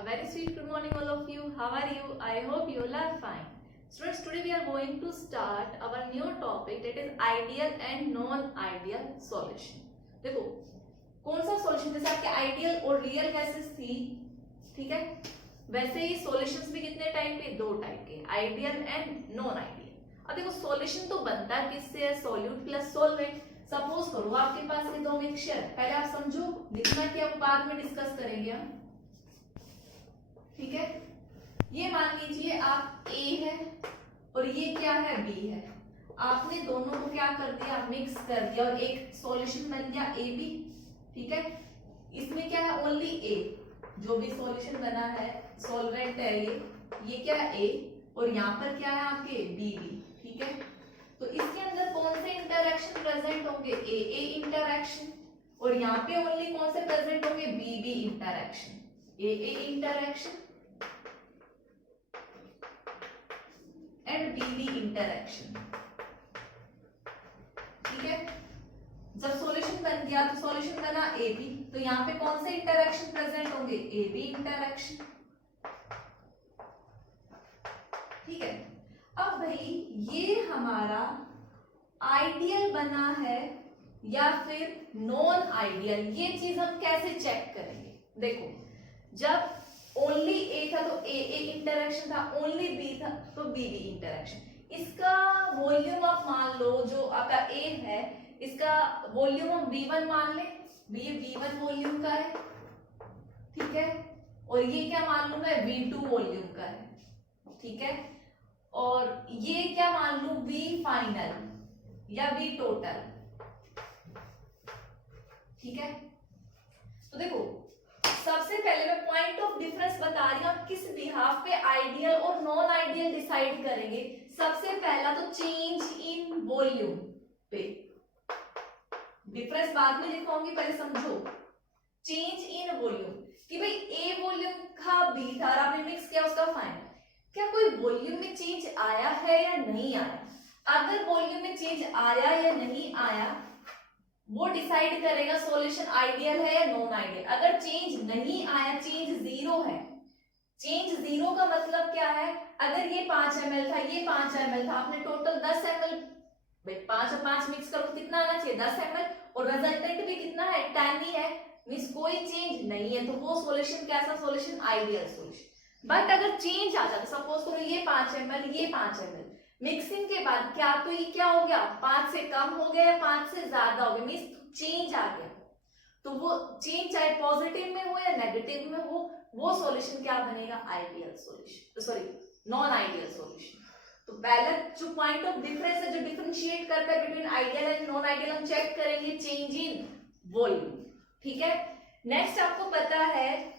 A very sweet good morning all of you. How are you? I hope you all are fine. Students, today we are going to start our new topic, that is ideal and non-ideal solution. देखो कौन सा solution, जैसे आपके ideal और real cases थी, ठीक है, वैसे ही सॉल्यूशंस भी कितने टाइप के, दो टाइप के, आइडियल एंड नॉन आइडियल. अब देखो सॉल्यूशन तो बनता है किससे है, सॉल्यूट प्लस सॉल्वेंट. सपोज करो आपके पास ये दो मिक्सचर, पहले आप समझो, लिखना क्या बाद में डिस्कस करेंगे हम, ठीक है. ये मान लीजिए आप A है और ये क्या है, B है. आपने दोनों को क्या कर दिया, मिक्स कर दिया और एक सॉल्यूशन बन गया AB, ठीक है. इसमें क्या है, ओनली A, जो भी सॉल्यूशन बना है, सॉल्वेंट है ये क्या है A, और यहाँ पर क्या है आपके BB, ठीक है. तो इसके अंदर कौन से इंटरैक्शन प्रेजेंट होंगे, AA इंटरैक्शन, और यहाँ पे ओनली कौन से प्रेजेंट होंगे, BB interaction. AA interaction and BB interaction, ठीक है. जब सॉल्यूशन बन गया तो सॉल्यूशन बना AB, तो यहाँ पे कौन से इंटरैक्शन प्रेजेंट होंगे, AB इंटरैक्शन, ठीक है. अब भाई ये हमारा आइडियल बना है या फिर नॉन आइडियल, ये चीज हम कैसे चेक करेंगे. देखो जब ओनली A था तो AA इंटरैक्शन था, ओनली B था तो BB इंटरैक्शन. इसका वॉल्यूम आप मान लो, जो आपका A है इसका वॉल्यूम हम V1 मान ले, ये V1 वॉल्यूम का है, ठीक है, और ये क्या मान लू मैं, V2 वॉल्यूम का है, ठीक है, और ये क्या मान लू, V फाइनल या V टोटल, ठीक है. तो देखो सबसे पहले मैं पॉइंट ऑफ डिफरेंस बता रही हूं, किस बिहाफ पे आइडियल और नॉन आइडियल डिसाइड करेंगे. सबसे पहला तो चेंज इन वॉल्यूम पे, डिफरेंस बाद में लिखूंगी, पहले समझो. चेंज इन वॉल्यूम कि भाई A वॉल्यूम का B था और आपने मिक्स किया उसका फाइनल, क्या कोई वॉल्यूम में चेंज आया है या नहीं आया. अगर वॉल्यूम में चेंज आया या नहीं आया वो डिसाइड करेगा सॉल्यूशन आइडियल है या नॉन आइडियल. अगर चेंज नहीं आया, चेंज जीरो है, चेंज जीरो का मतलब क्या है, अगर ये 5 ml था, ये 5 ml था, आपने टोटल 10 ml, भाई 5 और 5 मिक्स करो कितना आना चाहिए, 10 ml, और रिजल्टेंट भी कितना है, 10 ही है, मींस कोई चेंज नहीं है, तो वो सॉल्यूशन कैसा सॉल्यूशन, आइडियल सॉल्यूशन. बट अगर चेंज आ जाता, सपोज करो ये 5 ml, ये 5 ml, मिक्सिंग के बाद क्या, तो ये क्या हो गया, 5 से कम हो गया, 5 से ज्यादा हो गया, मींस चेंज आ गया. तो वो चेंज चाहे पॉजिटिव में हो या नेगेटिव में हो, वो सॉल्यूशन क्या बनेगा, ideal solution, sorry non ideal solution. तो पहला जो पॉइंट ऑफ डिफरेंस है, जो डिफरेंशिएट करता है between ideal and non ideal, हम चेक करेंगे चेंज इन वॉल्यूम, ठीक है. नेक्स्ट आपको पता है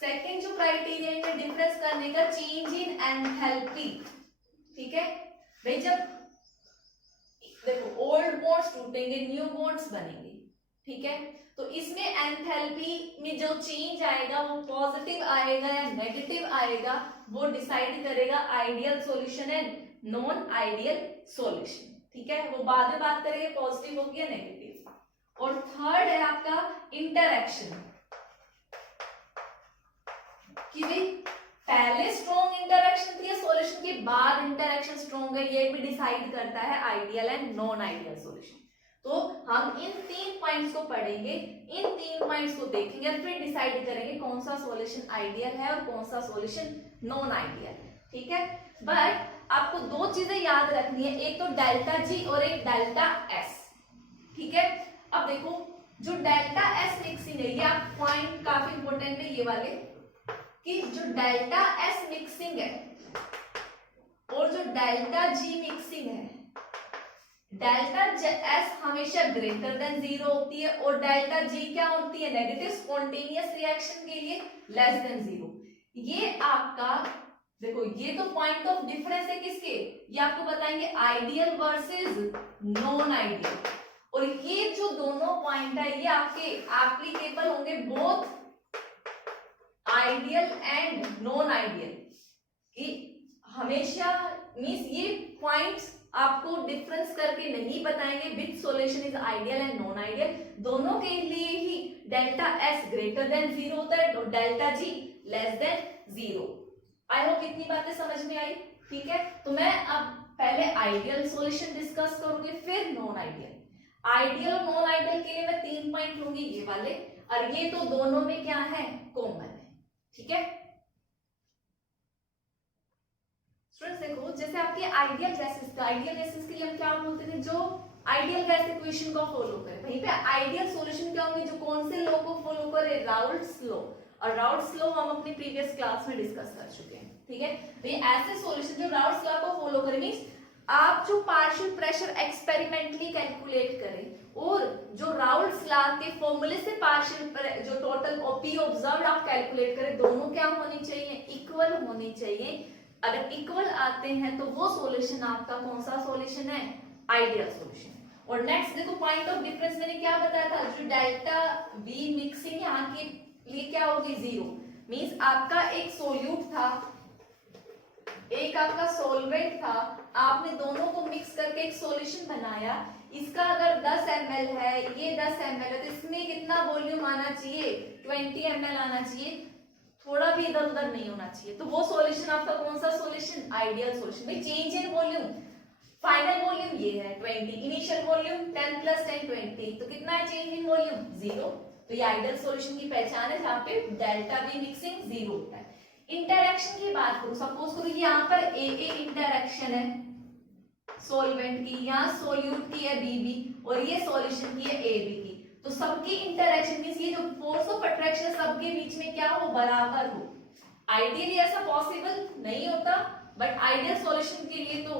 सेकेंड जो क्राइटेरिया है डिफरेंस करने का, चेंज इन एंथैल्पी, ठीक है. भाई जब देखो ओल्ड बॉन्ड्स टूटेंगे, न्यू बॉन्ड्स बनेंगे, ठीक है, तो इसमें एंथैल्पी में जो चेंज आएगा वो पॉजिटिव आएगा या नेगेटिव आएगा, वो डिसाइड करेगा ideal solution and non ideal solution, ठीक है. वो बाद में बात करेंगे पॉजिटिव होगी या नेगेटिव. और थर्ड है आपका इंटरैक्शन, कि भाई पहले स्ट्रॉन्ग इंटरैक्शन थी या सॉल्यूशन के बाद इंटरैक्शन स्ट्रॉन्ग है, ये भी डिसाइड करता है ideal and non ideal solution. तो हम इन 3 पॉइंट्स को पढ़ेंगे, इन 3 पॉइंट्स को देखेंगे और फिर डिसाइड करेंगे कौन सा सॉल्यूशन आइडियल है और कौन सा सॉल्यूशन नॉन आइडियल, ठीक है. बट आपको दो चीजें याद रखनी है, एक तो डेल्टा G और एक डेल्टा S, ठीक है. अब देखो जो डेल्टा S मिक्सिंग है, ये आप पॉइंट काफी इंपॉर्टेंट है ये वाले, कि जो डेल्टा S मिक्सिंग है और जो डेल्टा G मिक्सिंग है, डेल्टा S हमेशा ग्रेटर देन 0 होती है और डेल्टा G क्या होती है, नेगेटिव स्पॉन्टेनियस रिएक्शन के लिए लेस देन 0. ये आपका देखो, ये तो पॉइंट ऑफ डिफरेंस है किसके, ये आपको बताएंगे आइडियल वर्सेस नॉन आइडियल. और ये जो दोनों पॉइंट है ये आपके एप्लीकेबल होंगे both ideal and non ideal, कि हमेशा मींस ये पॉइंट्स आपको डिफरेंस करके नहीं बताएंगे which solution is ideal and non ideal, दोनों के लिए ही डेल्टा एस ग्रेटर देन 0 होता है और delta G less than 0। I hope इतनी बातें समझ में आई। ठीक है, तो मैं अब पहले आइडियल सॉल्यूशन डिस्कस करूंगी, फिर नॉन आइडियल। आइडियल और नॉन आइडियल के लिए मैं 3 पॉइंट लूंगी ये वाले, और ये तो दोनों में क्या है, कॉमन है। ठीक है स्टूडेंट्स, देखो जैसे आपके आइडियल गैसेस के लिए हम क्या बोलते थे, जो आइडियल गैस इक्वेशन को फॉलो करे। वहीं पे आइडियल सॉल्यूशन क्या होंगे, जो कौन से लॉ को फॉलो करे, राउल्ट्स लॉ। और राउल्ट्स लॉ हम अपनी प्रीवियस क्लास में डिस्कस कर चुके हैं। ठीक है, तो ये ऐसे सॉल्यूशन जो राउल्ट्स लॉ को फॉलो करे, मींस आप जो पार्शियल प्रेशर एक्सपेरिमेंटली कैलकुलेट करें और जो राउल्ट्स लॉ के फॉर्मूले से पार्शियल जो टोटल पी ऑब्जर्व्ड आप कैलकुलेट करें, दोनों क्या होनी चाहिए, इक्वल होनी चाहिए। अगर इक्वल आते हैं तो वो सॉल्यूशन आपका कौन सा सॉल्यूशन है, आइडियल सॉल्यूशन। और नेक्स्ट देखो पॉइंट ऑफ डिफरेंस मैंने क्या बताया था, जो डेल्टा वी मिक्सिंग यहाँ के लिए क्या होगी, 0। मींस आपका एक सोल्यूट था, एक आपका सॉल्वेंट था, आपने दोनों को मिक्स करके एक सॉल्यूशन बनाया। इसका अगर 10 ml है, ये 10 ml है, तो इसमें कितना वॉल्यूम आना चाहिए, 20 ml आना चाहिए, थोड़ा भी इधर उधर नहीं होना चाहिए। तो वो सॉल्यूशन आपका कौन सा सॉल्यूशन, आइडियल सॉल्यूशन। भाई change in volume, final volume ये है 20, इनिशियल वॉल्यूम 10 + 10 20, तो कितना है चेंज इन वॉल्यूम, 0। तो ये आइडियल सॉल्यूशन की पहचान है, जहां पे डेल्टा वी मिक्सिंग 0 होता है। इंटरैक्शन की बात करूं, सपोज करो यहाँ पर ए इंटरैक्शन है सॉल्वेंट की, यहाँ सोल्यूट की है बीबी, और ये सॉल्यूशन की है एबी की। तो सबकी इंटरैक्शन मींस ये जो फोर्स ऑफ अट्रैक्शन सबके बीच में क्या हो, बराबर हो। आइडियली ऐसा पॉसिबल नहीं होता, बट आइडियल सॉल्यूशन के लिए तो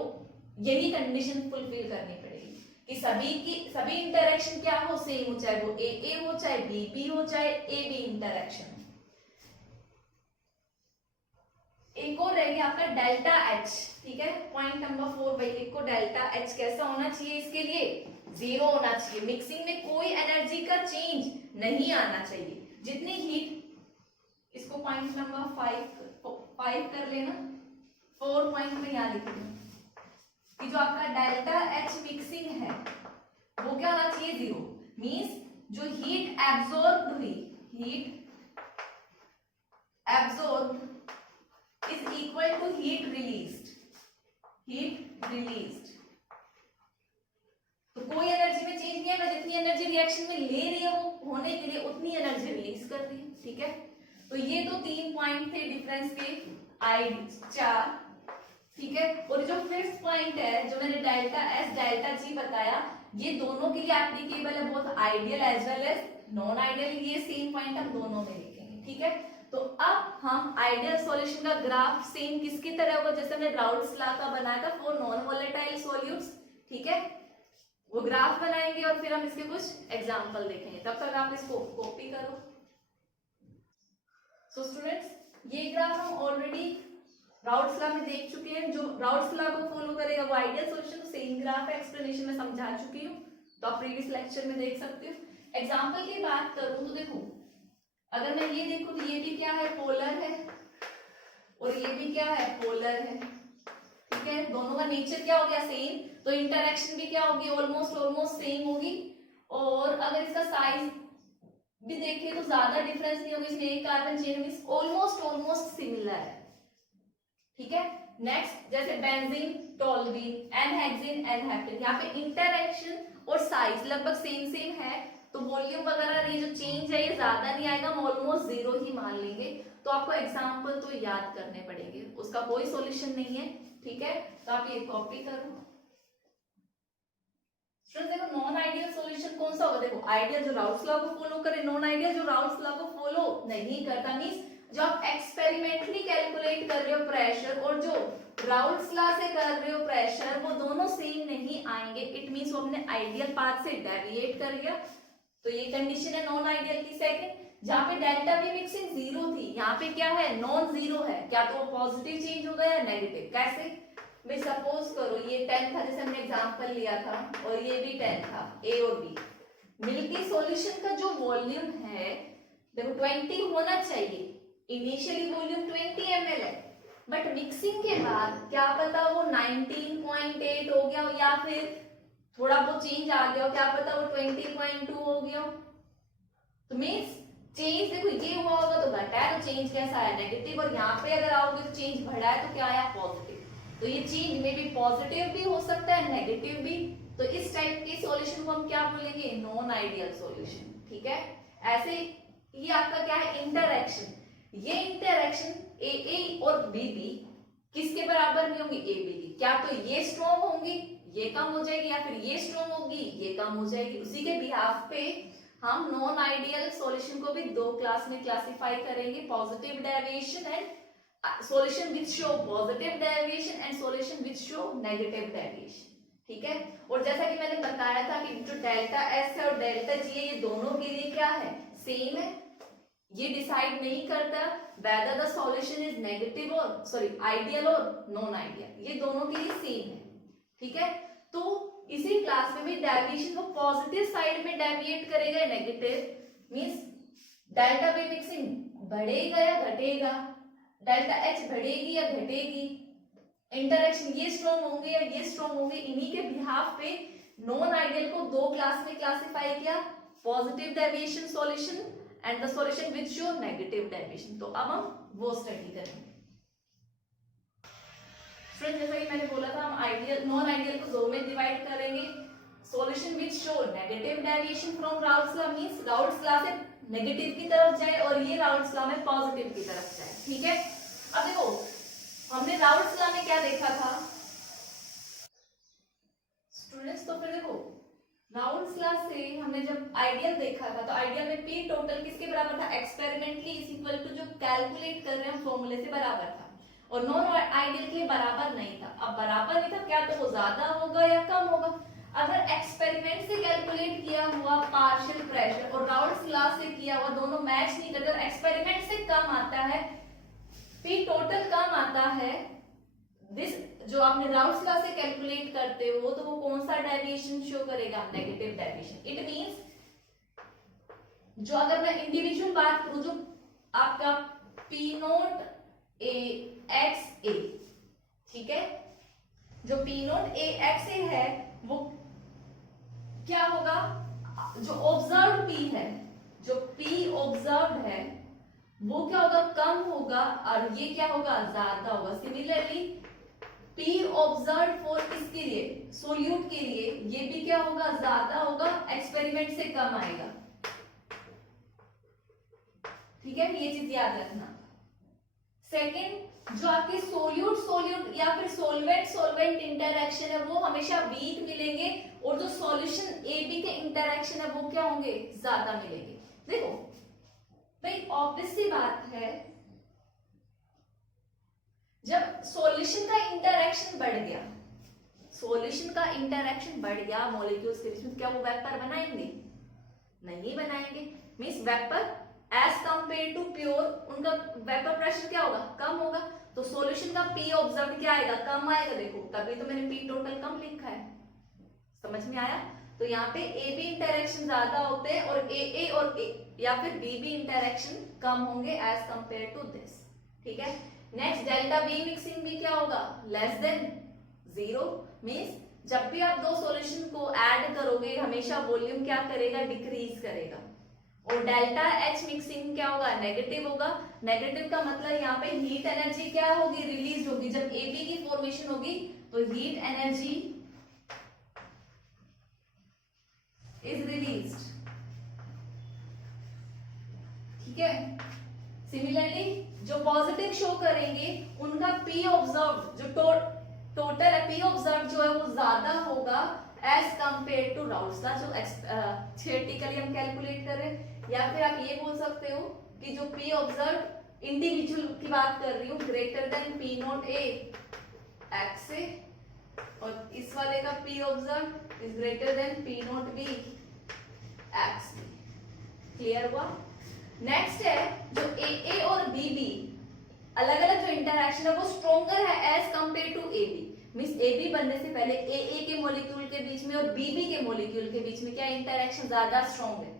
यही कंडीशन फुलफिल करनी पड़ेगी कि सभी इंटरैक्शन क्या हो, सेम हो, चाहे वो ए हो, चाहे बी हो, चाहे ए बी इंटरैक्शन। एक और रहेगा आपका डेल्टा एच। ठीक है, पॉइंट नंबर 4 भाई लिखो, डेल्टा एच कैसा होना चाहिए, इसके लिए 0 होना चाहिए। मिक्सिंग में कोई एनर्जी का चेंज नहीं आना चाहिए। जितनी हीट, इसको पॉइंट नंबर 5 कर लेना, 4 पॉइंट में यहाँ लिख दूं कि जो आपका डेल्टा एच मिक्सिंग है वो क्या होना चाहिए, 0। मींस जो हीट एब्जॉर्ब हुई, heat absorb is equal to heat released, heat released। तो कोई एनर्जी में चेंज नहीं आएगा, जितनी एनर्जी रिएक्शन में ले रही है वो होने के लिए उतनी एनर्जी रिलीज कर रही है। ठीक है, तो ये तो 3 पॉइंट थे डिफरेंस के, आई 4। ठीक है, और जो 5th पॉइंट है जो मैंने डेल्टा एस डेल्टा जी बताया, ये दोनों के लिए एप्लीकेबल है, both ideal as well as non ideal. ये सेम पॉइंट हम दोनों में लिखेंगे। ठीक है, तो अब हम आइडियल सॉल्यूशन का ग्राफ सेम किसकी तरह होगा, जैसे हमने राउल्ट्स लॉ का बनाया था फॉर नॉन वोलेटाइल सॉल्यूट्स। ठीक है, वो ग्राफ बनाएंगे और फिर हम इसके कुछ एग्जांपल देखेंगे। तब तक आप इसको कॉपी करो। सो स्टूडेंट्स, ये ग्राफ हम ऑलरेडी राउल्ट्स लॉ में देख चुके हैं। जो राउल्ट्स लॉ को फॉलो करेगा वो आइडियल सॉल्यूशन, सेम ग्राफ है, एक्सप्लेनेशन में समझा चुकी हूँ, तो आप प्रीवियस लेक्चर में देख सकते हो। एग्जाम्पल की बात करूं तो देखो, अगर मैं ये देखूं तो ये भी क्या है, पोलर है, और ये भी क्या है, पोलर है। ठीक है, दोनों का नेचर क्या हो गया, सेम, तो इंटरैक्शन भी क्या होगी, ऑलमोस्ट सेम होगी। और अगर इसका साइज भी देखें तो ज्यादा डिफरेंस नहीं होगा, इसमें एक कार्बन चेन में ऑलमोस्ट सिमिलर है। ठीक है, नेक्स्ट जैसे बेंजीन, टोल्यूइन, एनहेक्सिन, एनहेप्टेन, यहाँ पे इंटरैक्शन और साइज लगभग सेम है, तो वॉल्यूम वगैरह ये जो चेंज है ये ज्यादा नहीं आएगा, हम ऑलमोस्ट 0 ही मान लेंगे। तो आपको एग्जांपल तो याद करने पड़ेंगे, उसका कोई सॉल्यूशन नहीं है। ठीक है, तो आप ये कॉपी करो। स्टूडेंट्स देखो, नॉन आइडियल सॉल्यूशन कौन सा होगा, देखो आइडियल जो राउल्ट्स लॉ को फॉलो करे, नॉन आइडियल जो राउल्ट्स लॉ को फॉलो नहीं करता। मींस जो आप एक्सपेरिमेंटली कैलकुलेट कर रहे हो प्रेशर और जो राउल्ट्स लॉ से कर रहे हो प्रेशर, वो दोनों सेम नहीं आएंगे। इट मींस वो हमने आइडियल पाथ से डेविएट कर लिया, तो ये कंडीशन है नॉन आइडियल की। सेकंड, जहां पे डेल्टा वी मिक्सिंग 0 थी, यहाँ पे क्या है, नॉन 0 है, क्या तो पॉजिटिव चेंज होगा या नेगेटिव। कैसे भाई, सपोज करो ये 10 था, जैसे हमने एग्जांपल लिया था, और ये भी 10 था, ए और बी मिलके सॉल्यूशन का जो वॉल्यूम है देखो 20 होना चाहिए। इनिशियली वॉल्यूम 20 ml है, बट मिक्सिंग के बाद क्या पता वो 19.8 हो गया हो, या फिर थोड़ा बहुत चेंज आ गया हो, क्या पता वो 20.2 हो गया हो। तो मीन्स चेंज देखो ये हुआ होगा तो घटा है, तो चेंज कैसा है नेगेटिव, और यहाँ पे अगर आओगे तो चेंज बढ़ा है तो क्या आया पॉजिटिव। तो ये चेंज में भी पॉजिटिव भी हो सकता है नेगेटिव भी। तो इस टाइप के सॉल्यूशन को हम क्या बोलेंगे, नॉन आइडियल सॉल्यूशन। ठीक है, ऐसे ये आपका क्या है इंटरैक्शन, ये इंटरैक्शन ए ए और बी बी किसके बराबर नहीं होंगी, ए बी की। क्या तो ये स्ट्रॉन्ग होंगी ये कम हो जाएगी, या फिर ये स्ट्रॉन्ग होगी ये कम हो जाएगी। उसी के बिहाफ पे हम नॉन आइडियल सॉल्यूशन को भी दो क्लास में क्लासिफाई करेंगे, positive deviation and solution which show positive deviation and solution which show negative deviation। ठीक है, और जैसा कि मैंने बताया था कि जो डेल्टा एस है और डेल्टा जी है ये दोनों के लिए क्या है, सेम है। ये डिसाइड नहीं करता whether the solution is negative और सॉरी आइडियल और नॉन आइडियल, ये दोनों के लिए सेम है। ठीक है, तो इसी क्लास में भी डेविएशन को पॉजिटिव साइड में डेविएट करेगा, negative means delta b mixing बढ़ेगा या घटेगा, डेल्टा एच बढ़ेगी या घटेगी, इंटरैक्शन ये स्ट्रॉन्ग होंगे या ये स्ट्रॉन्ग होंगे। इन्हीं के बिहाफ पे नॉन आइडियल को दो क्लास में क्लासिफाई किया, positive deviation solution and the solution which show negative deviation. तो अब हम वो स्टडी करेंगे। फ्रेंड्स जैसा कि मैंने बोला था हम आइडियल नॉन आइडियल को दो में डिवाइड करेंगे, solution which show negative deviation from Raoult's law means Raoult's law से नेगेटिव की तरफ जाए और ये राउल्ट्स लॉ में पॉजिटिव की तरफ जाए। ठीक है, अब देखो हमने राउल्ट्स लॉ में क्या देखा था स्टूडेंट्स, तो फिर देखो राउल्ट्स लॉ से हमने जब आइडियल देखा था तो आइडियल में पी टोटल किसके बराबर था, एक्सपेरिमेंटली इज इक्वल टू जो कैलकुलेट कर रहे हैं फॉर्मूले से बराबर था, और नॉन आइडियल के बराबर नहीं था। अब बराबर नहीं था क्या तो वो ज्यादा होगा या कम होगा। अगर एक्सपेरिमेंट से कैलकुलेट किया हुआ पार्शियल प्रेशर और राउल्ट्स लॉ से किया हुआ दोनों मैच नहीं करते और एक्सपेरिमेंट से कम आता है, पी टोटल कम आता है, दिस जो आपने राउल्ट्स लॉ से कैलकुलेट करते हो तो वो कौन सा डेविएशन शो करेगा, नेगेटिव डेविएशन। इट मींस जो अगर मैं इंडिविजुअल बात करूं जो आपका पी नोट ए एक्स ए, ठीक है, जो पी नोट ए एक्स ए है वो क्या होगा, जो ऑब्जर्व पी है, जो पी ऑब्जर्व है वो क्या होगा, कम होगा, और ये क्या होगा, ज्यादा होगा। सिमिलरली पी ऑब्जर्व फॉर इसके लिए सोल्यूट के लिए ये भी क्या होगा, ज्यादा होगा, एक्सपेरिमेंट से कम आएगा। ठीक है, ये चीज याद रखना। सेकेंड जो आपके सोल्यूट सोल्यूट या फिर सोलवेंट सोलवेंट इंटरैक्शन है वो हमेशा वीक मिलेंगे, और जो सॉल्यूशन ए बी के इंटरैक्शन है वो क्या होंगे, ज्यादा मिलेंगे। देखो भाई ऑब्वियस सी बात है जब सॉल्यूशन का इंटरैक्शन बढ़ गया, सॉल्यूशन का इंटरैक्शन बढ़ गया मॉलिक्यूल्स के बीच में, क्या वो वेपर बनाएंगे, नहीं बनाएंगे। Means vapour as compare to pure उनका वेपर प्रेशर क्या होगा, कम होगा, तो सॉल्यूशन का पी ऑब्जर्व क्या आएगा, कम आएगा। देखो तभी तो मैंने पी टोटल कम लिखा है, समझ में आया। तो यहाँ पे ए बी इंटरैक्शन ज्यादा होते हैं और ए और ए या फिर बी बी इंटरैक्शन कम होंगे एज कंपेयर टू दिस। ठीक है, नेक्स्ट डेल्टा बी मिक्सिंग भी क्या होगा, लेस देन जीरो। मींस जब भी आप दो सॉल्यूशन को ऐड करोगे हमेशा वॉल्यूम क्या करेगा, डिक्रीज करेगा। और डेल्टा एच मिक्सिंग क्या होगा, नेगेटिव होगा। नेगेटिव का मतलब यहाँ पे हीट एनर्जी क्या होगी, रिलीज होगी। जब ए बी की फॉर्मेशन होगी तो हीट एनर्जी इज रिलीज्ड। ठीक है, सिमिलरली जो पॉजिटिव शो करेंगे उनका पी ऑब्जर्व जो टोटल है, पी ऑब्जर्व जो है वो ज्यादा होगा as compare to Raoult's law जो थियोरेटिकली हम कैलकुलेट कर रहे हैं। या फिर आप ये बोल सकते हो कि जो पी ऑब्जर्व इंडिविजुअल की बात कर रही हूँ greater than P naught A X A, और इस वाले का P observe is greater than P naught B X B. Clear हुआ। नेक्स्ट है जो ए और बी बी अलग अलग जो इंटरैक्शन है वो स्ट्रॉन्गर है as compare to A B. Means A B बनने से पहले ए के मॉलिक्यूल के बीच में और बी बी के मॉलिक्यूल के बीच में क्या इंटरैक्शन ज्यादा स्ट्रॉन्ग है।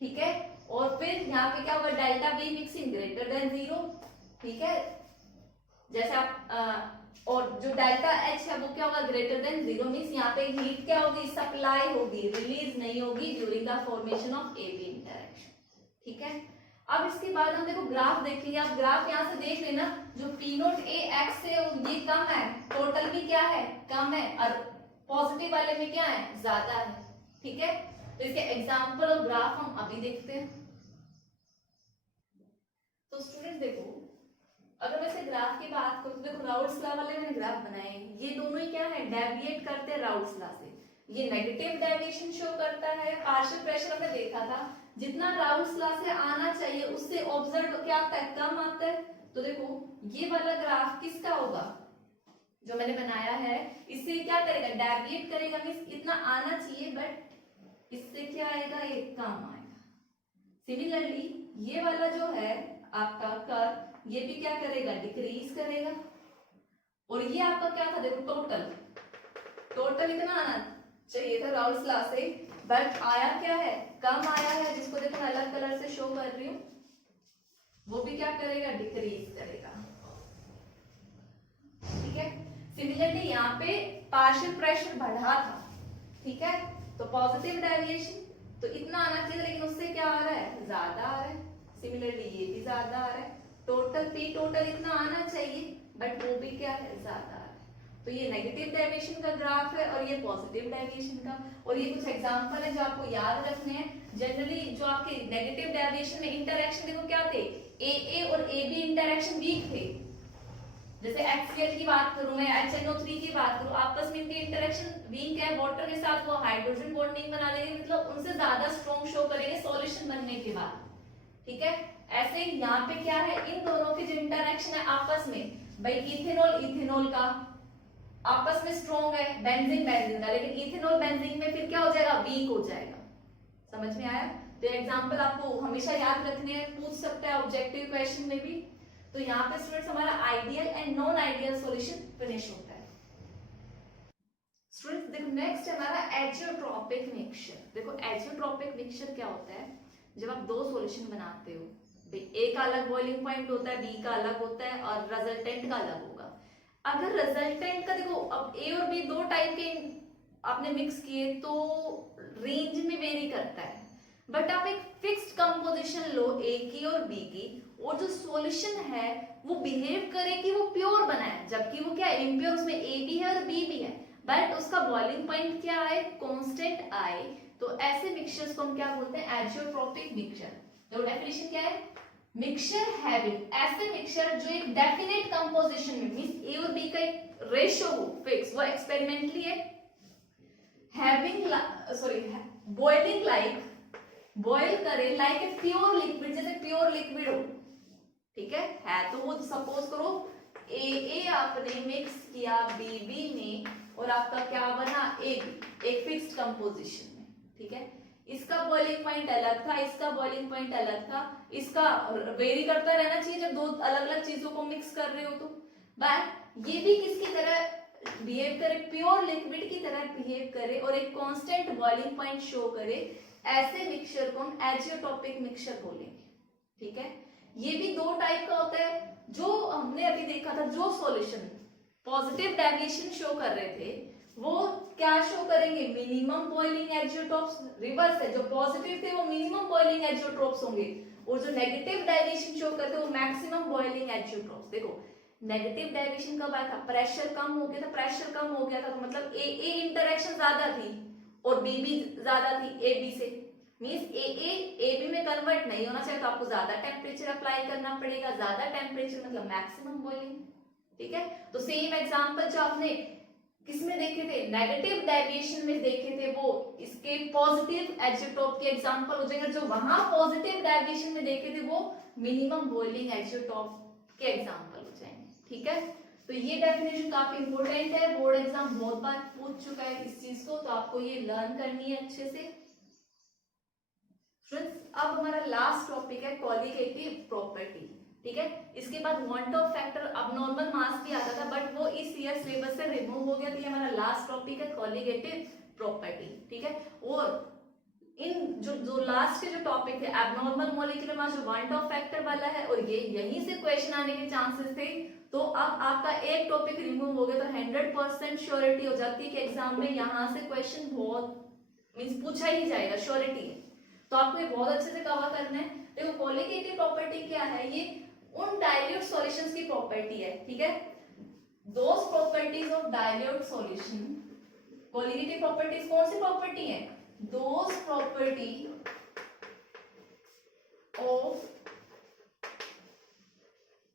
ठीक है, और फिर यहाँ पे क्या होगा, delta b mixing greater than zero. ठीक है, जैसे आप और जो डेल्टा एच है वो क्या होगा, ग्रेटर देन जीरो, मीन्स यहाँ पे हीट क्या होगी, सप्लाई होगी, रिलीज नहीं होगी during the formation of A B interaction. ठीक है, अब इसके बाद हम देखो ग्राफ देखेंगे। आप ग्राफ यहाँ से देख लेना, जो पी नोट ए एक्स है ये कम है, टोटल भी क्या है, कम है, और पॉजिटिव वाले में क्या है, ज्यादा है। ठीक है, तो इसके एग्जाम्पल और ग्राफ हम अभी देखते हैं। तो स्टूडेंट देखो, अगर मैं इसे ग्राफ की बात करूं तो देखो राउल्ट्स लॉ वाले मैंने ग्राफ बनाए, ये दोनों ही क्या है, डेविएट करते हैं राउल्ट्स लॉ से। ये नेगेटिव डेविएशन शो करता है। पार्शियल प्रेशर हमने देखा था, जितना राउल्ट्स लॉ से आना चाहिए उससे ऑब्जर्व क्या आता है, कम आता है। तो देखो ये वाला ग्राफ किसका होगा, जो मैंने बनाया है, इससे क्या करेगा, डेविएट करेगा, मींस इतना आना चाहिए बट इससे क्या आएगा, ये कम आएगा। सिमिलरली ये वाला जो है आपका कर्व, ये भी क्या करेगा, डिक्रीज करेगा। और ये आपका क्या था, देखो टोटल इतना आना चाहिए था राउल्ट्स लॉ से, बट आया क्या है, कम आया है, जिसको देखो मैं अलग कलर से शो कर रही हूं, वो भी क्या करेगा, डिक्रीज करेगा। ठीक है, सिमिलरली यहाँ पे पार्शियल प्रेशर बढ़ा था। ठीक है, तो पॉजिटिव डेविएशन तो इतना आना चाहिए, लेकिन उससे क्या आ रहा है, ज्यादा आ रहा है। सिमिलरली ये भी ज्यादा आ रहा है, टोटल पी टोटल इतना आना चाहिए बट वो भी क्या है, ज्यादा आ रहा है। तो ये नेगेटिव डेविएशन का ग्राफ है और ये पॉजिटिव डेविएशन का। और ये कुछ एग्जांपल है जो आपको याद रखने हैं। जनरली जो आपके नेगेटिव डेविएशन में इंटरेक्शन देखो क्या थे, ए और ए बी इंटरेक्शन वीक थे। जैसे HCl की बात करूं मैं, HNO3 की बात करूं, आपस में इनके इंटरेक्शन वीक है, वाटर के साथ वो हाइड्रोजन बॉन्डिंग बना लेंगे, मतलब उनसे ज्यादा स्ट्रॉन्ग शो करेंगे सॉल्यूशन बनने के बाद। ठीक है, ऐसे यहाँ पे क्या है, इन दोनों के जो इंटरेक्शन है आपस में, भाई इथेनॉल का आपस में स्ट्रॉन्ग है, बेंजीन का, लेकिन इथेनॉल बेंजीन में फिर क्या हो जाएगा, वीक हो जाएगा। समझ में आया? तो एग्जांपल आपको हमेशा याद रखने हैं, पूछ सकता है ऑब्जेक्टिव क्वेश्चन में भी। तो यहाँ पे स्टूडेंट्स हमारा ideal and non ideal solution finish होता है। स्टूडेंट्स देखो नेक्स्ट है हमारा एजियोट्रॉपिक मिक्सचर। देखो एजियोट्रॉपिक मिक्सचर क्या होता है, जब आप दो सॉल्यूशन बनाते हो, ए का अलग बॉइलिंग पॉइंट होता है, बी का अलग होता है और रिजल्टेंट का अलग होगा। अगर रिजल्टेंट का देखो, अब ए और बी दो टाइप के आपने मिक्स किए तो रेंज में वेरी करता है, बट आप एक फिक्स्ड कंपोजिशन लो ए की और बी की, और जो सॉल्यूशन है वो बिहेव करे कि वो प्योर बना है, जबकि वो क्या है, इम्प्योर, उसमें ए भी है और बी भी है, बट उसका बॉइलिंग पॉइंट क्या आए, कांस्टेंट आए। तो ऐसे मिक्सचर्स को हम क्या बोलते हैं, एजियोट्रॉपिक मिक्सचर। तो डेफिनेशन क्या है, मिक्सचर हैविंग, ऐसे मिक्सचर जो एक डेफिनेट कंपोजिशन में, मींस ए और बी का एक रेशियो हो फिक्स, वो एक्सपेरिमेंटली है, having sorry boiling like, boil करे लाइक ए प्योर लिक्विड, जैसे प्योर लिक्विड हो। ठीक है तो वो सपोज करो ए आपने मिक्स किया बी में, और आपका क्या बना, ए एक फिक्स्ड कंपोजिशन में। ठीक है, इसका बॉइलिंग पॉइंट अलग था, इसका बॉइलिंग पॉइंट अलग था, इसका वेरी करता रहना चाहिए जब दो अलग अलग चीजों को मिक्स कर रहे हो तो। बट ये भी किसकी तरह बिहेव करे, प्योर लिक्विड की तरह बिहेव करे और एक कांस्टेंट बॉइलिंग पॉइंट शो करे, ऐसे मिक्सचर को हम एजियोट्रॉपिक मिक्सचर बोलेंगे। ठीक है, ये भी दो टाइप का होता है। जो हमने अभी देखा था, जो सॉल्यूशन पॉजिटिव डेविएशन शो कर रहे थे वो क्या शो करेंगे, मिनिमम बॉइलिंग एजियोट्रॉप्स। रिवर्स है, जो पॉजिटिव थे वो मिनिमम बॉइलिंग एजियोट्रॉप्स होंगे, और जो नेगेटिव डेविएशन शो करते वो मैक्सिमम बॉइलिंग एजियोट्रॉप्स। देखो नेगेटिव डेविएशन कब आया था, प्रेशर कम हो गया था, प्रेशर कम हो गया था तो मतलब ए इंटरेक्शन ज्यादा थी और बी भी ज्यादा थी ए बी से, मींस ए बी में कन्वर्ट नहीं होना चाहिए, तो आपको ज्यादा टेम्परेचर अप्लाई करना पड़ेगा, ज्यादा टेम्परेचर मतलब मैक्सिमम बॉइलिंग। ठीक है, तो सेम एग्जांपल जो आपने किसमें देखे थे, नेगेटिव डेविएशन में देखे थे, वो इसके पॉजिटिव एजियोट्रॉप के एग्जांपल हो जाएंगे। जो वहां पॉजिटिव डेविएशन में देखे थे वो मिनिमम बॉइलिंग एजियोट्रॉप के एग्जांपल हो जाएंगे। ठीक है, तो ये डेफिनेशन काफी इंपॉर्टेंट है, बोर्ड एग्जाम बहुत बार पूछ चुका है इस चीज को, तो आपको ये लर्न करनी है अच्छे से। फ्रेंड्स अब हमारा लास्ट टॉपिक है कॉलिगेटिव प्रॉपर्टी। ठीक है, इसके बाद वांट ऑफ फैक्टर, अब नॉर्मल मास भी आता था बट वो इस ईयर सिलेबस से रिमूव हो गया, तो ये हमारा लास्ट टॉपिक है कॉलिगेटिव प्रॉपर्टी। ठीक है, और इन जो लास्ट के जो टॉपिक थे एब्नॉर्मल मॉलिक्यूलर मास, जो वांट ऑफ फैक्टर वाला है, और ये यहीं से क्वेश्चन आने के चांसेस थे, तो अब आपका एक टॉपिक रिमूव हो गया तो 100% श्योरिटी हो जाती है कि एग्जाम में यहाँ से क्वेश्चन बहुत मीन्स पूछा ही जाएगा, श्योरिटी है। तो आपको ये बहुत अच्छे से कवर करना है। देखो कोलिगेटिव प्रॉपर्टी क्या है, ये उन डाइल्यूट सॉल्यूशंस की प्रॉपर्टी है, ठीक है। Those properties of dilute solution, colligative properties कौन सी प्रॉपर्टी है, those property of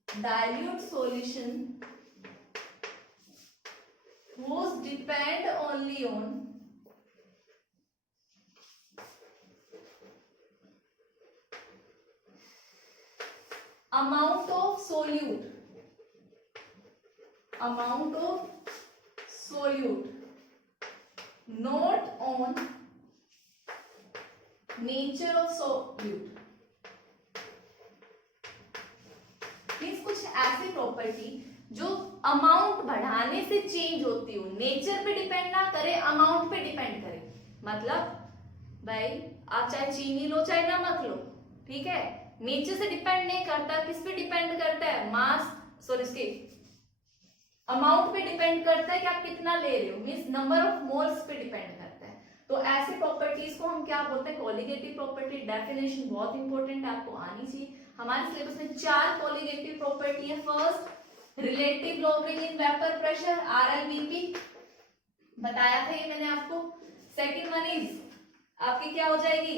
dilute solution whose depend only on amount of solute not on nature of solute। Means कुछ ऐसी प्रॉपर्टी जो अमाउंट बढ़ाने से चेंज होती हो, नेचर पे डिपेंड ना करे, अमाउंट पे डिपेंड करे। मतलब भाई आप चाहे चीनी लो चाहे नमक लो, ठीक है, नेचर से डिपेंड नहीं करता, किस पे डिपेंड करता है, मास सॉरी इसके अमाउंट पे डिपेंड करता है कि आप कितना ले रहे हो, मीन्स नंबर ऑफ मोल्स पे डिपेंड करता है। तो ऐसी प्रॉपर्टीज को हम क्या बोलते हैं, कोलिगेटिव प्रॉपर्टी। डेफिनेशन बहुत इंपॉर्टेंट है, आपको आनी चाहिए। हमारे सिलेबस में 4 कोलिगेटिव प्रॉपर्टी है। First relative lowering in vapour pressure, RLVP बताया था ये मैंने आपको। सेकंड वन इज आपकी क्या हो जाएगी,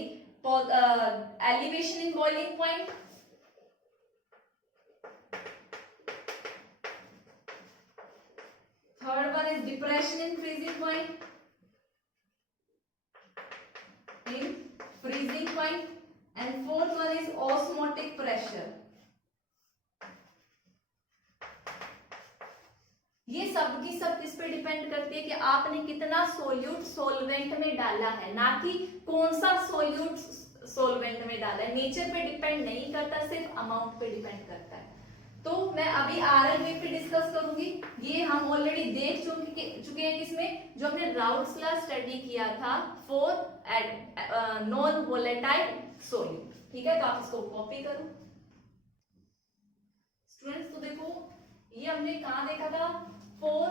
elevation in boiling point. Third one is depression in freezing point, and fourth one is osmotic pressure। ये सब की सब किस पे डिपेंड करती है कि आपने कितना सोल्यूट सोलवेंट में डाला है, ना कि कौन सा सोल्यूट सोलवेंट में डाला है। नेचर पे डिपेंड नहीं करता, सिर्फ अमाउंट पे डिपेंड करता है। तो मैं अभी RLVP डिस्कस करूंगी। ये हम ऑलरेडी देख चुके हैं किसमें, जो हमने राउट्स लॉ स्टडी किया था फॉर नॉन वोलेटाइल सोल्यूट, ठीक है। तो आप इसको कॉपी करो स्टूडेंट्स। तो देखो ये हमने कहां देखा था, फॉर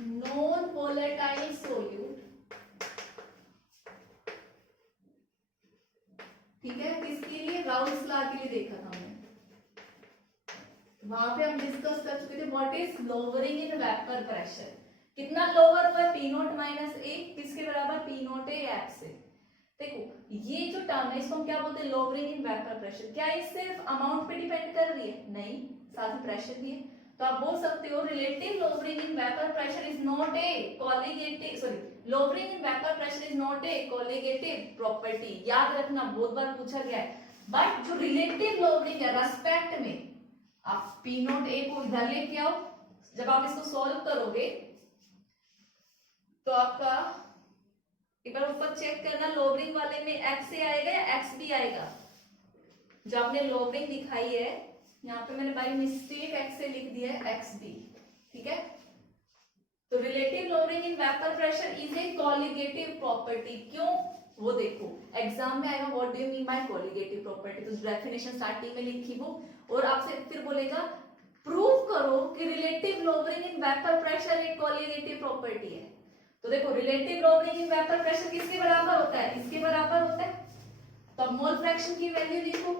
नॉन वोलेटाइल सोल्यूट, ठीक है। किसके लिए, राउट्स लॉ के लिए देखा था हमने। वहां पे हम डिस्कस कर चुके थे what is lowering in vapour pressure. कितना लोअर हुआ है, P0 माइनस ए, किसके बराबर, P0 ए एफ से। देखो ये जो टर्म है इसको हम क्या बोलते हैं, लोअरिंग इन वेपर प्रेशर। क्या ये सिर्फ अमाउंट पे डिपेंड कर रही है, नहीं, साथ में प्रेशर भी है। तो आप बोल सकते हो relative lowering in vapour pressure is not a colligative, sorry lowering in vapour pressure is not a colligative property. याद रखना, बहुत बार पूछा गया है। बट जो रिलेटिव लोअरिंग है रेस्पेक्ट में, आप P0 ए को इधर लेके आओ, जब आप इसको सॉल्व करोगे तो आपका एक बार ऊपर चेक करना, लोअरिंग वाले में x ए आएगा या x बी आएगा। जो आपने लोअरिंग दिखाई है यहाँ पे मैंने बाय मिस्टेक x ए लिख दिया है, x बी, ठीक है। तो relative lowering in vapour pressure is a colligative property. क्यों, वो देखो एग्जाम में आएगा, what do you mean by colligative property. तो डेफिनेशन स्टार्टिंग में लिखी वो, और आपसे फिर बोलेगा प्रूव करो कि relative lowering in vapour pressure एक कोलिगेटिव प्रॉपर्टी है। तो देखो relative lowering in vapour pressure किसके बराबर होता है, इसके बराबर होता है। तो अब मोल फ्रैक्शन की वैल्यू लिखो,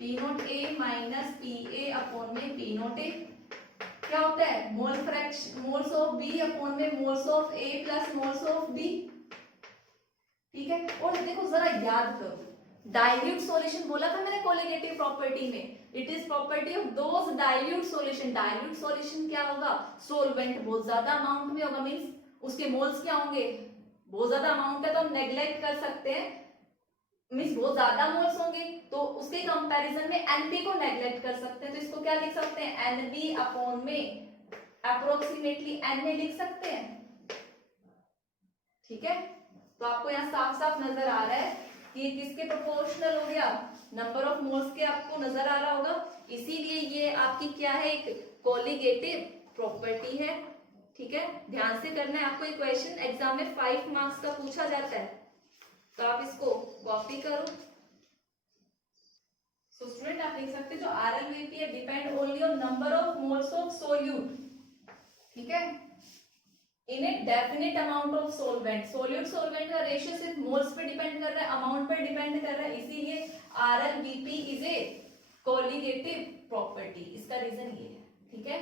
P0 ए माइनस PA अपॉन में P0 ए क्या होता है, mole fraction moles of B upon में moles of A plus moles of B, ठीक है। और देखो जरा याद करो, डाइल्यूट सॉल्यूशन बोला था मैंने कोलिगेटिव प्रॉपर्टी में, it is property of those dilute solution. Dilute solution क्या होगा, सोलवेंट बहुत ज्यादा अमाउंट में होगा, मींस उसके मोल्स क्या होंगे, बहुत ज्यादा अमाउंट है तो हम नेग्लेक्ट कर सकते हैं, मींस बहुत ज्यादा मोल्स होंगे तो उसके कंपैरिजन में NP को नेग्लेक्ट कर सकते हैं। तो इसको क्या लिख सकते हैं, NB अपॉन में अप्रोक्सीमेटली NA लिख सकते हैं, ठीक है। तो आपको यहाँ साफ साफ नजर आ रहा है कि ये किसके प्रोपोर्शनल हो गया, नंबर ऑफ मोल्स के आपको नजर आ रहा होगा। इसीलिए ये आपकी क्या है, एक कोलिगेटिव प्रॉपर्टी है, ठीक है। ध्यान से करना है आपको, एक क्वेश्चन एग्जाम में 5 मार्क्स का पूछा जाता है, तो आप इसको कॉपी करो सो स्टूडेंट आप लिख सकते हैं जो RLVP है depend only on number of moles of solute, ठीक है, in a definite amount of solvent. Solute solvent का रेशियो सिर्फ मोल्स पे डिपेंड कर रहा है, अमाउंट पे डिपेंड कर रहा है, इसीलिए RLVP is a colligative property, इसका रीजन ये है, ठीक है।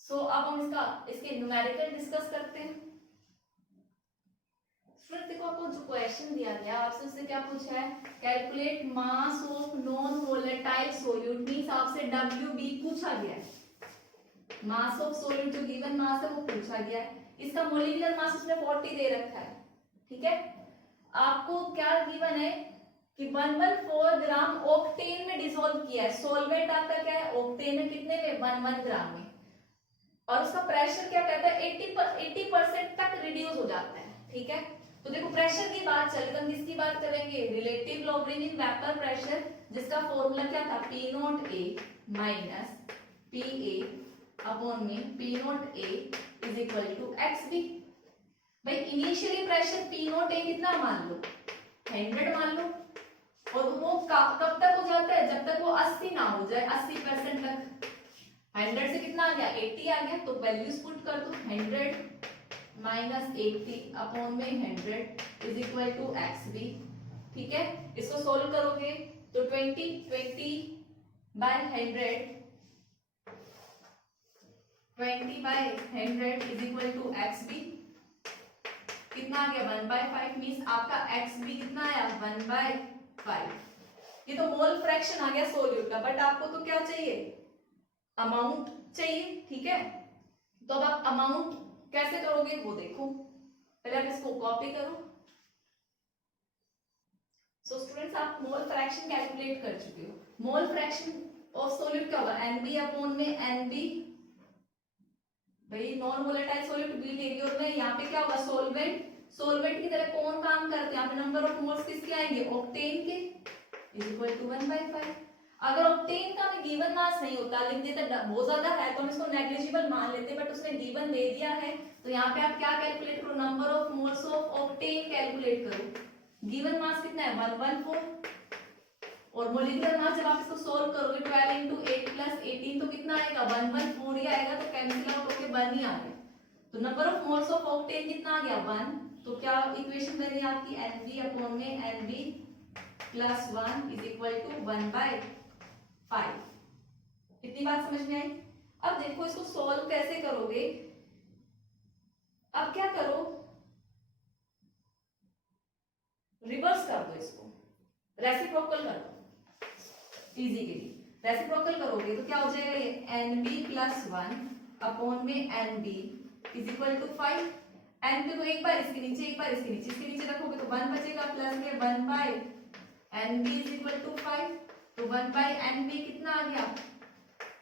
सो अब हम इसके न्यूमेरिकल डिस्कस करते हैं। स्टूडेंट देखो आपको जो क्वेश्चन दिया गया आपसे उससे क्या पूछा है, calculate mass of non volatile solute, means आपसे WB पूछा गया है, मास ऑफ सोल्यूट जो गिवन मास है वो पूछा गया है, इसका मोलिकुलर मास उसने 40 दे रखा है, ठीक है। आपको क्या गिवन है कि 114 ग्राम ऑक्टेन में डिसॉल्व किया है, सोलवेंट आपका क्या है ऑक्टेन में, कितने में 11 ग्राम में, और उसका प्रेशर क्या कहता है 80% तक रिड्यूस हो जाता है, ठीक है। तो देखो प्रेशर की बात चल रही, हम किसकी बात करेंगे, रिलेटिव लॉगरिथम वेपर प्रेशर, जिसका फॉर्मूला क्या था P0A माइनस PA अपॉन में P0A is equal to XB। भाई इनिशियली प्रेशर P0A कितना मान लो 100 मान लो, और वो कब तक हो जाता है जब तक वो 80 ना हो जाए, 80% तक। 100 से कितना आ गया 80 आ गया, तो वैल्यूज पुट कर दो 100 माइनस 80 अपॉन में 100 इज इक्वल टू XB, ठीक है। इसको सोल्व करोगे तो 20 by 100 is equal to XB, कितना आ गया 1/5, मींस आपका XB कितना आया 1/5। ये तो मोल फ्रैक्शन आ गया सोल्यूट का, बट आपको तो क्या चाहिए अमाउंट चाहिए, ठीक है। तो अब आप अमाउंट कैसे करोगे वो देखो, पहले आप इसको कॉपी करो। सो स्टूडेंट्स आप मोल फ्रैक्शन कैलकुलेट कर चुके हो, मोल फ्रैक्शन ऑफ सोल्यूट क्या होगा NB अपॉन में NB, भाई नॉन वोलेटाइल सोल्यूट B ले रही और मैं यहाँ पे क्या होगा सोलवेंट की तरह कौन काम करते हैं, यहाँ पे नंबर ऑफ मोल्स किसके आएंगे ऑक्टेन के, इज इक्वल टू 1/5। अगर ऑक्टेन का हमें गिवन मास नहीं होता, लिख देता बहुत ज्यादा है तो हम इसको नेग्लिजिबल मान लेते, बट उसने गिवन दे दिया है तो यहाँ पे आप क्या कैलकुलेट करो number of moles of octane calculate करो। गिवन मास कितना है 114, और मोलिकुलर मास जब आप इसको सोल्व करोगे 12 into 8 plus 18 तो कितना आएगा 114 ही आएगा, तो कैंसिल आउट होके 1 ही आ गया। तो number of moles of octane कितना आ गया 1, तो क्या इक्वेशन बनी आपकी NB अपॉन में NB plus 1 is equal to 1/5। इतनी बात समझ में आई। अब देखो इसको सॉल्व कैसे करोगे, अब क्या करो रिवर्स कर दो, इसको रेसिप्रोकल कर दो इजी के लिए। रेसिप्रोकल करोगे तो क्या हो जाएगा ये NB प्लस 1 अपॉन में NB is equal to 5। NB को एक बार इसके नीचे एक बार इसके नीचे रखोगे तो 1 बचेगा, प्लस में 1/NB इज इक्वल टू 5, तो 1/NB कितना आ गया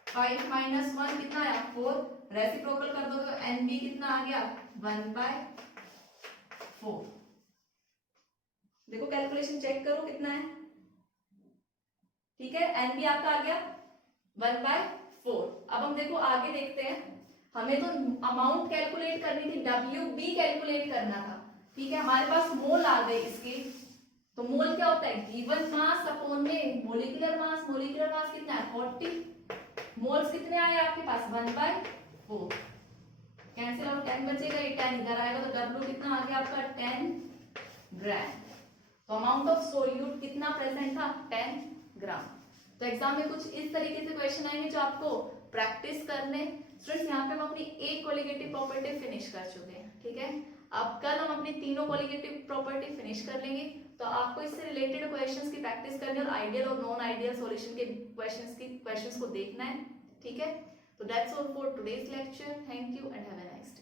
5 माइनस 1 कितना आया 4, रेसिप्रोकल कर दो तो NB कितना आ गया 1/4। देखो कैलकुलेशन चेक करो कितना है, ठीक है। NB आपका आ गया 1/4। अब हम देखो आगे देखते हैं, हमें तो अमाउंट कैलकुलेट करनी थी, WB कैलकुलेट करना था, ठीक है। हमारे पास मोल आ गए इसके, तो मोल क्या होता है गिवन मास अपॉन में मोलिकुलर मास, मोलिकुलर मास कितना है 40, मोल्स कितने आए आपके पास 1/4, कैंसिल आउट 10 बचेगा, ये 10 इधर आएगा तो W कितना आ गया आपका 10 ग्राम। तो अमाउंट ऑफ सोल्यूट कितना प्रेजेंट था 10 ग्राम। तो एग्जाम में कुछ इस तरीके से क्वेश्चन आएंगे जो आपको प्रैक्टिस करने। स्टूडेंट्स यहाँ पे हम अपनी एक कोलिगेटिव प्रॉपर्टी फिनिश कर चुके हैं, ठीक है। अब कल हम अपनी तीनों कोलिगेटिव प्रॉपर्टी फिनिश कर लेंगे, तो आपको इससे रिलेटेड क्वेश्चंस की प्रैक्टिस करनी है और आइडियल और नॉन आइडियल सॉल्यूशन के क्वेश्चंस को देखना है, ठीक है। तो that's all for today's lecture, thank you and have a nice day.